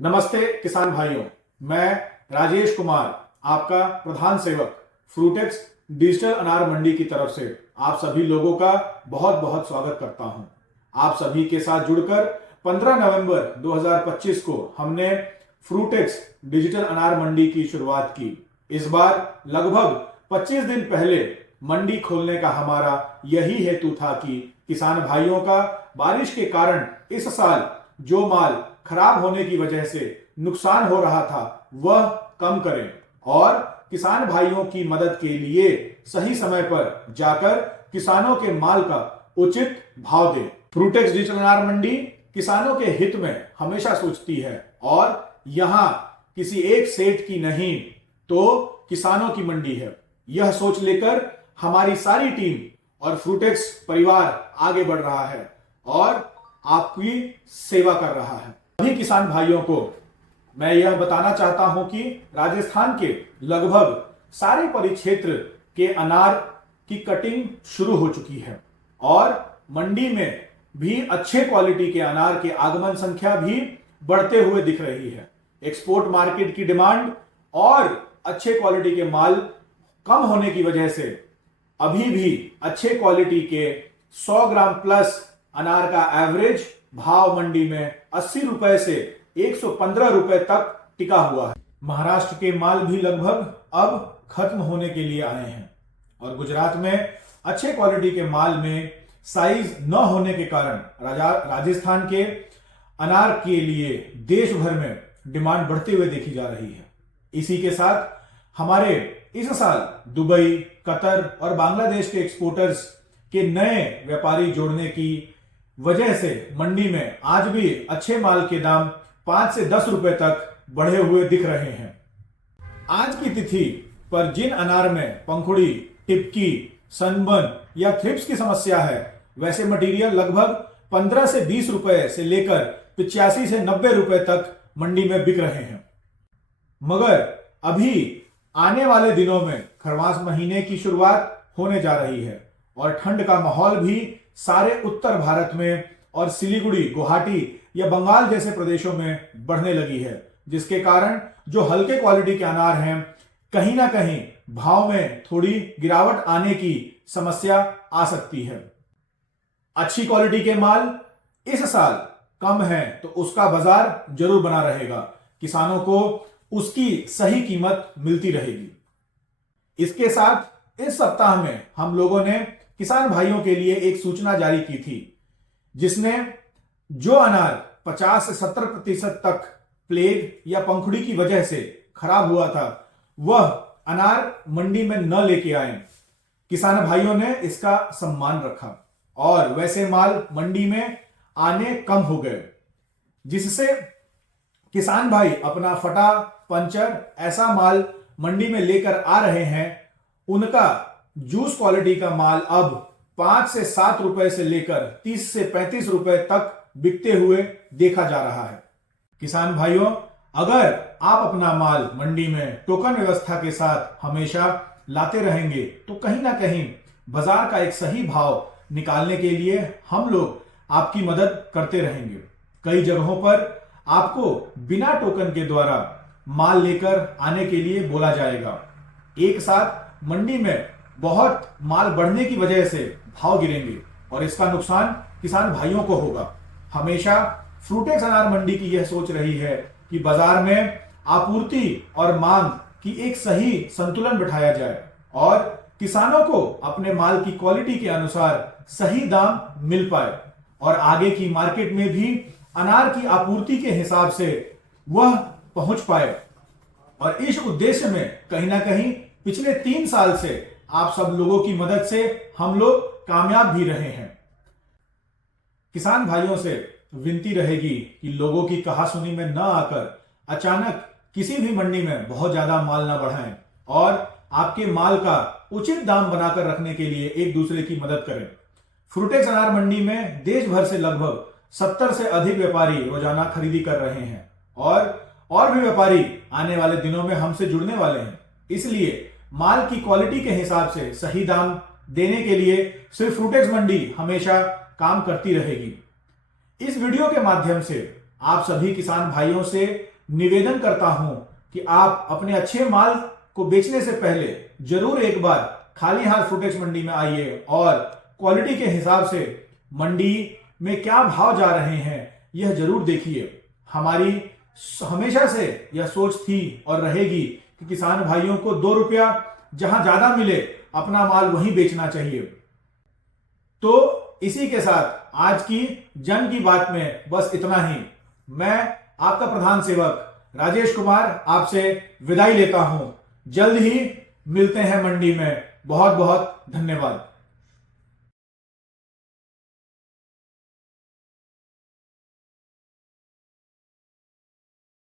नमस्ते किसान भाइयों, मैं राजेश कुमार, आपका प्रधान सेवक फ्रूटेक्स डिजिटल अनार मंडी की तरफ से आप सभी लोगों का बहुत बहुत स्वागत करता हूं। आप सभी के साथ जुड़कर 15 नवंबर 2025 को हमने फ्रूटेक्स डिजिटल अनार मंडी की शुरुआत की। इस बार लगभग 25 दिन पहले मंडी खोलने का हमारा यही हेतु था कि किसान भाइयों का बारिश के कारण इस साल जो माल खराब होने की वजह से नुकसान हो रहा था वह कम करें और किसान भाइयों की मदद के लिए सही समय पर जाकर किसानों के माल का उचित भाव दें। फ्रूटेक्स डिजिटल अनार मंडी किसानों के हित में हमेशा सोचती है और यहां किसी एक सेठ की नहीं तो किसानों की मंडी है। यह सोच लेकर हमारी सारी टीम और फ्रूटेक्स परिवार आगे बढ़ रहा है और आपकी सेवा कर रहा है। सभी किसान भाइयों को मैं यह बताना चाहता हूं कि राजस्थान के लगभग सारे परिक्षेत्र के अनार की कटिंग शुरू हो चुकी है और मंडी में भी अच्छे क्वालिटी के अनार के आगमन संख्या भी बढ़ते हुए दिख रही है। एक्सपोर्ट मार्केट की डिमांड और अच्छे क्वालिटी के माल कम होने की वजह से अभी भी अच्छे क्वालिटी के 100 ग्राम प्लस अनार का एवरेज भाव मंडी में 80 रुपए से 115 रुपए तक टिका हुआ है। महाराष्ट्र के माल भी लगभग अब खत्म होने के लिए आए हैं और गुजरात में अच्छे क्वालिटी के माल में साइज न होने के कारण राजस्थान के अनार के लिए देश भर में डिमांड बढ़ते हुए देखी जा रही है। इसी के साथ हमारे इस साल दुबई, कतर और बांग्लादेश के एक्सपोर्टर्स के नए व्यापारी जोड़ने की वजह से मंडी में आज भी अच्छे माल के दाम 5 से 10 रुपए तक बढ़े हुए दिख रहे हैं। आज की तिथि पर जिन अनार में पंखुड़ी, टिपकी, सनबर्न या थ्रिप्स की समस्या है वैसे मटेरियल लगभग 15 से 20 रुपए से लेकर 85 से 90 रुपए तक मंडी में बिक रहे हैं। मगर अभी आने वाले दिनों में खरवास महीने की शुरुआत होने जा रही है और ठंड का माहौल भी सारे उत्तर भारत में और सिलीगुड़ी, गुवाहाटी या बंगाल जैसे प्रदेशों में बढ़ने लगी है, जिसके कारण जो हल्के क्वालिटी के अनार हैं कहीं ना कहीं भाव में थोड़ी गिरावट आने की समस्या आ सकती है। अच्छी क्वालिटी के माल इस साल कम है तो उसका बाजार जरूर बना रहेगा, किसानों को उसकी सही कीमत मिलती रहेगी। इसके साथ इस सप्ताह में हम लोगों ने किसान भाइयों के लिए एक सूचना जारी की थी जिसमें जो अनार 50 से 70% तक प्लेग या पंखुड़ी की वजह से खराब हुआ था वह अनार मंडी में न लेके आए। किसान भाइयों ने इसका सम्मान रखा और वैसे माल मंडी में आने कम हो गए, जिससे किसान भाई अपना फटा पंचर ऐसा माल मंडी में लेकर आ रहे हैं। उनका जूस क्वालिटी का माल अब 5 से 7 रुपए से लेकर 30 से 35 रुपए तक बिकते हुए देखा जा रहा है। किसान भाइयों, अगर आप अपना माल मंडी में टोकन व्यवस्था के साथ हमेशा लाते रहेंगे तो कहीं ना कहीं बाजार का एक सही भाव निकालने के लिए हम लोग आपकी मदद करते रहेंगे। कई जगहों पर आपको बिना टोकन के द्वारा माल लेकर आने के लिए बोला जाएगा। एक साथ मंडी में बहुत माल बढ़ने की वजह से भाव गिरेंगे और इसका नुकसान किसान भाइयों को होगा। हमेशा फ्रूटेक्स अनार मंडी की यह सोच रही है कि बाजार में आपूर्ति और मांग की एक सही संतुलन बिठाया जाए और किसानों को अपने माल की क्वालिटी के अनुसार सही दाम मिल पाए और आगे की मार्केट में भी अनार की आपूर्ति के हिसाब से वह पहुंच पाए। और इस उद्देश्य में कहीं ना कहीं पिछले 3 साल से आप सब लोगों की मदद से हम लोग कामयाब भी रहे हैं। किसान भाइयों से विनती रहेगी कि लोगों की कहासुनी में न आकर अचानक किसी भी मंडी में बहुत ज्यादा माल ना बढ़ाएं और आपके माल का उचित दाम बनाकर रखने के लिए एक दूसरे की मदद करें। फ्रूटेक्स अनार मंडी में देश भर से लगभग 70 से अधिक व्यापारी रोजाना खरीदी कर रहे हैं और भी व्यापारी आने वाले दिनों में हमसे जुड़ने वाले हैं। इसलिए माल की क्वालिटी के हिसाब से सही दाम देने के लिए सिर्फ फ्रूटेक्स मंडी हमेशा काम करती रहेगी। इस वीडियो के माध्यम से आप सभी किसान भाइयों से निवेदन करता हूं कि आप अपने अच्छे माल को बेचने से पहले जरूर एक बार खाली हाथ फ्रूटेक्स मंडी में आइए और क्वालिटी के हिसाब से मंडी में क्या भाव जा रहे हैं यह जरूर देखिए। हमारी हमेशा से यह सोच थी और रहेगी कि किसान भाइयों को 2 रुपया जहां ज्यादा मिले अपना माल वहीं बेचना चाहिए। तो इसी के साथ आज की जन की बात में बस इतना ही। मैं आपका प्रधान सेवक राजेश कुमार आपसे विदाई लेता हूं। जल्द ही मिलते हैं मंडी में। बहुत बहुत धन्यवाद।